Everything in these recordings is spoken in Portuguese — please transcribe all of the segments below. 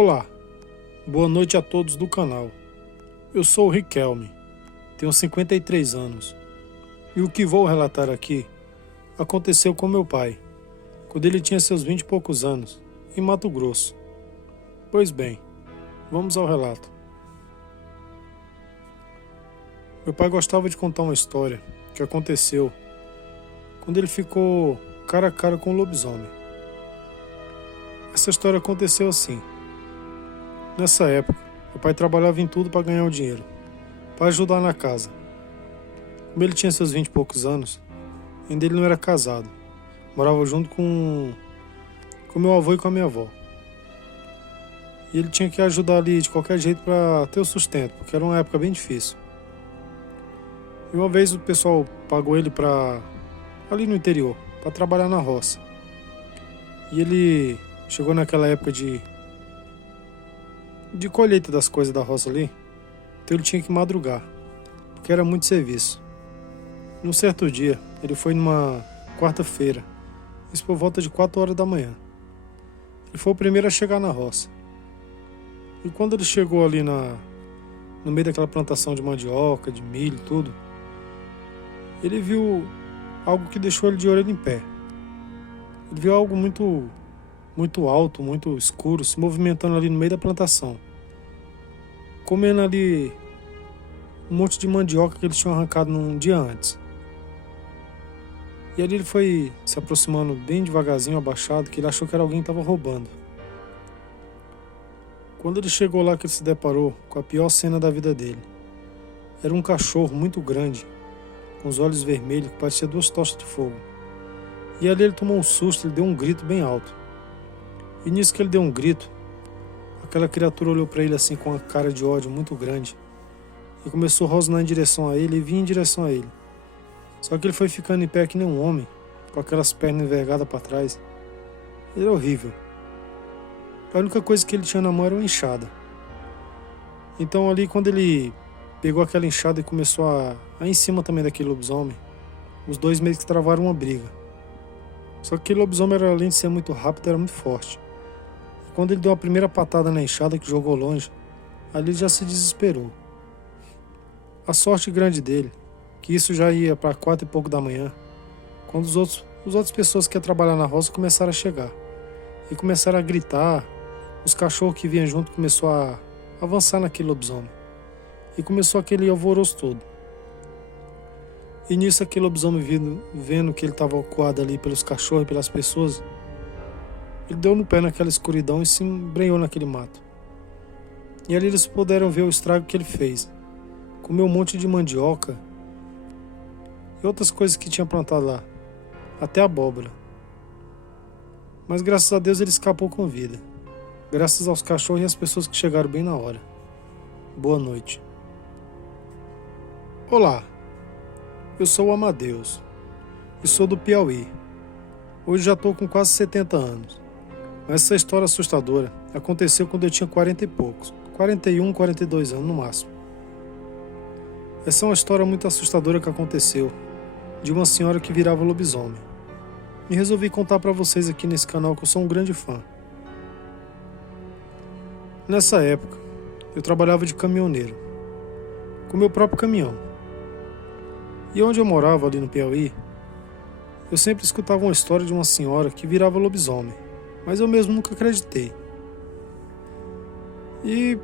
Olá, boa noite a todos do canal. Eu sou o Riquelme, tenho 53 anos e o que vou relatar aqui aconteceu com meu pai, quando ele tinha seus 20 e poucos anos, em Mato Grosso. Pois bem, vamos ao relato. Meu pai gostava de contar uma história que aconteceu quando ele ficou cara a cara com o lobisomem. Essa história aconteceu assim. Nessa época, meu pai trabalhava em tudo para ganhar o dinheiro, para ajudar na casa. Como ele tinha seus 20 e poucos anos, ainda ele não era casado. Morava junto com meu avô e com a minha avó. E ele tinha que ajudar ali de qualquer jeito para ter o sustento, porque era uma época bem difícil. E uma vez o pessoal pagou ele para ali no interior, para trabalhar na roça. E ele chegou naquela época de colheita das coisas da roça ali, então ele tinha que madrugar, porque era muito serviço. Num certo dia, ele foi numa quarta-feira, isso por volta de 4 horas da manhã. Ele foi o primeiro a chegar na roça. E quando ele chegou ali no meio daquela plantação de mandioca, de milho e tudo, ele viu algo que deixou ele de orelha em pé. Ele viu algo muito alto, muito escuro, se movimentando ali no meio da plantação, comendo ali um monte de mandioca que eles tinham arrancado num dia antes. E ali ele foi se aproximando bem devagarzinho, abaixado, que ele achou que era alguém que estava roubando. Quando ele chegou lá, que ele se deparou com a pior cena da vida dele. Era um cachorro muito grande, com os olhos vermelhos, que parecia 2 tochas de fogo. E ali ele tomou um susto, ele deu um grito bem alto. E nisso que ele deu um grito, aquela criatura olhou para ele assim com uma cara de ódio muito grande e começou a rosnar em direção a ele e vinha em direção a ele. Só que ele foi ficando em pé que nem um homem, com aquelas pernas envergadas para trás. Ele era horrível. A única coisa que ele tinha na mão era uma enxada. Então ali quando ele pegou aquela enxada e começou a ir em cima também daquele lobisomem, os dois meio que travaram uma briga. Só que aquele lobisomem, era, além de ser muito rápido, era muito forte. Quando ele deu a primeira patada na enxada que jogou longe, ali ele já se desesperou. A sorte grande dele, que isso já ia para 4 e pouco da manhã, quando as outras pessoas que iam trabalhar na roça começaram a chegar. E começaram a gritar, os cachorros que vinham junto começaram a avançar naquele lobisomem. E começou aquele alvoroço todo. E nisso aquele lobisomem vendo que ele estava acuado ali pelos cachorros e pelas pessoas, ele deu no pé naquela escuridão e se embrenhou naquele mato. E ali eles puderam ver o estrago que ele fez. Comeu um monte de mandioca e outras coisas que tinha plantado lá, até abóbora. Mas graças a Deus ele escapou com vida, graças aos cachorros e às pessoas que chegaram bem na hora. Boa noite. Olá, eu sou o Amadeus e sou do Piauí. Hoje já estou com quase 70 anos. Mas essa história assustadora aconteceu quando eu tinha 40 e poucos, 41, 42 anos no máximo. Essa é uma história muito assustadora que aconteceu, de uma senhora que virava lobisomem. E resolvi contar para vocês aqui nesse canal, que eu sou um grande fã. Nessa época, eu trabalhava de caminhoneiro, com meu próprio caminhão. E onde eu morava ali no Piauí, eu sempre escutava uma história de uma senhora que virava lobisomem, mas eu mesmo nunca acreditei. E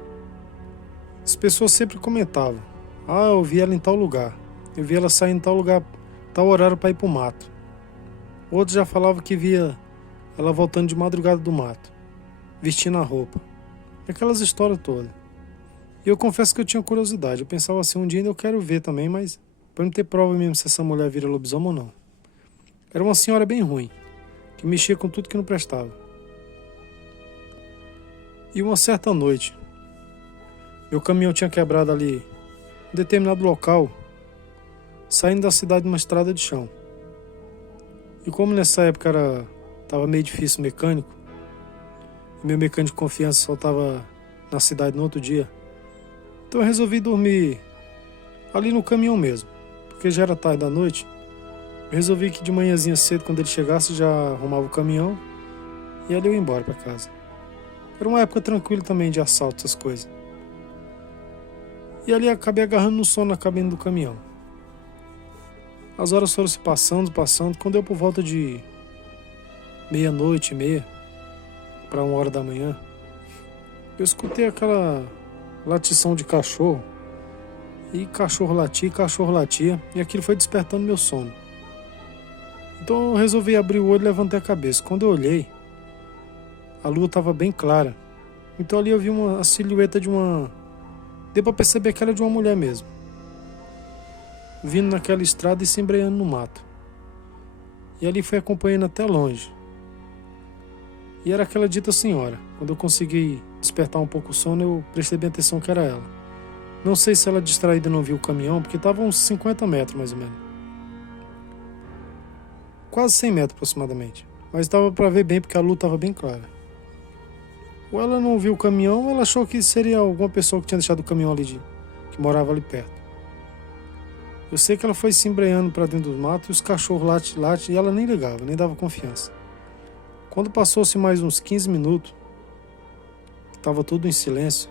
as pessoas sempre comentavam: ah, eu vi ela em tal lugar, eu vi ela sair em tal lugar, tal horário para ir pro mato. Outros já falavam que via ela voltando de madrugada do mato, vestindo a roupa. Aquelas histórias todas. E eu confesso que eu tinha curiosidade, eu pensava assim, um dia ainda eu quero ver também, mas para não ter prova mesmo se essa mulher vira lobisomem ou não. Era uma senhora bem ruim, que mexia com tudo que não prestava. E uma certa noite, meu caminhão tinha quebrado ali em determinado local, saindo da cidade numa estrada de chão. E como nessa época estava meio difícil o mecânico, e meu mecânico de confiança só estava na cidade no outro dia, então eu resolvi dormir ali no caminhão mesmo, porque já era tarde da noite. Eu resolvi que de manhãzinha cedo, quando ele chegasse, já arrumava o caminhão e ali eu ia embora para casa. Era uma época tranquila também de assalto, essas coisas. E ali acabei agarrando no sono na cabine do caminhão. As horas foram se passando, quando deu por volta de meia-noite e meia, para 1 hora da manhã, eu escutei aquela latição de cachorro, e cachorro latia, e aquilo foi despertando meu sono. Então eu resolvi abrir o olho e levantei a cabeça. Quando eu olhei, a lua estava bem clara. Então ali eu vi a silhueta de uma... Deu para perceber que era de uma mulher mesmo, vindo naquela estrada e se embreando no mato. E ali fui acompanhando até longe. E era aquela dita senhora. Quando eu consegui despertar um pouco o sono, eu prestei bem atenção que era ela. Não sei se ela distraída não viu o caminhão, porque estava uns 50 metros mais ou menos. Quase 100 metros aproximadamente. Mas dava para ver bem porque a lua estava bem clara. Ou ela não viu o caminhão, ou ela achou que seria alguma pessoa que tinha deixado o caminhão ali, que morava ali perto. Eu sei que ela foi se embreando para dentro dos matos e os cachorros late e ela nem ligava, nem dava confiança. Quando passou-se mais uns 15 minutos, estava tudo em silêncio,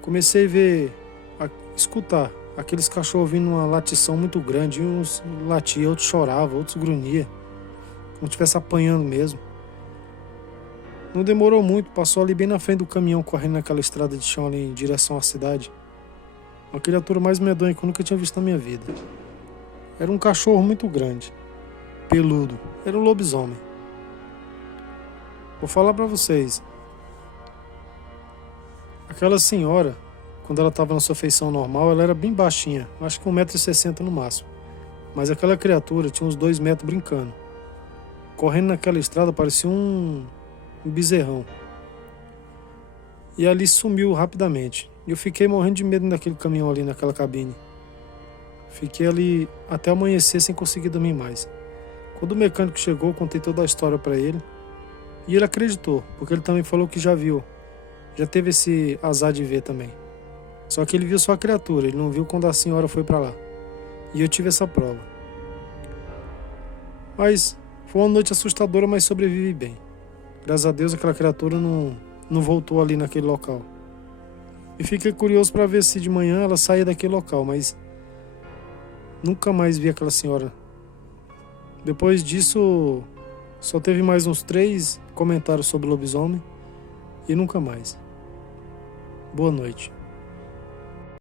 comecei a escutar aqueles cachorros vindo numa latição muito grande. Uns latiam, outros choravam, outros grunhiam, como se estivesse apanhando mesmo. Não demorou muito, passou ali bem na frente do caminhão, correndo naquela estrada de chão ali em direção à cidade. Uma criatura mais medonha que eu nunca tinha visto na minha vida. Era um cachorro muito grande, peludo, era um lobisomem. Vou falar pra vocês, aquela senhora, quando ela estava na sua feição normal, ela era bem baixinha, acho que 1,60 m no máximo. Mas aquela criatura tinha uns 2 metros brincando. Correndo naquela estrada parecia um bezerrão. E ali sumiu rapidamente. E eu fiquei morrendo de medo daquele caminhão ali, naquela cabine. Fiquei ali até amanhecer sem conseguir dormir mais. Quando o mecânico chegou, eu contei toda a história para ele. E ele acreditou, porque ele também falou que já viu. Já teve esse azar de ver também. Só que ele viu só a criatura, ele não viu quando a senhora foi para lá. E eu tive essa prova. Mas foi uma noite assustadora, mas sobrevivi bem. Graças a Deus aquela criatura não voltou ali naquele local. E fiquei curioso para ver se de manhã ela saía daquele local, mas nunca mais vi aquela senhora. Depois disso, só teve mais uns 3 comentários sobre o lobisomem e nunca mais. Boa noite.